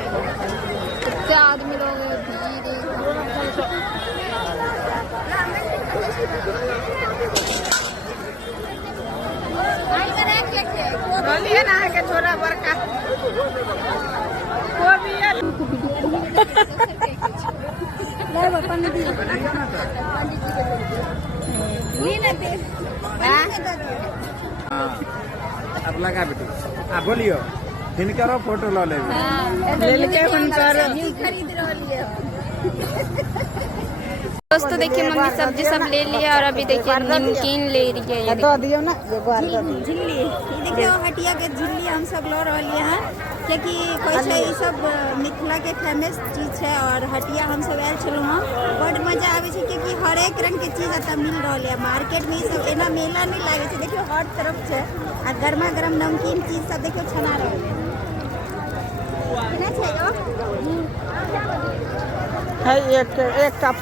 कितने आदमी लोग बोलिए ना के छोरा बड़का वो भी है अब लगा बेटी आप बोलियो हिनकरो फोटो लो ले लेके हुनकर दोस्तों देखिए मम्मी सब्जी सब ले लिया और अभी देखिए नमकीन ले रही है। दो दियो ना झिल्ली देखियो हटिया के झिल्ली हम सब लो रही हैं क्योंकि कैसे ये सब मिथिला के फेमस चीज है और हटिया हम सब आयल छलू हाँ बड़ मजा आवे छे क्योंकि हर एक रंग के चीज एतऽ मिल रही है मार्केट में। सब एना मेला नहीं लागे छे देखियो हर तरफ छे आ गर्मा गर्म नमकीन चीज सब देखियो छना रहे है एक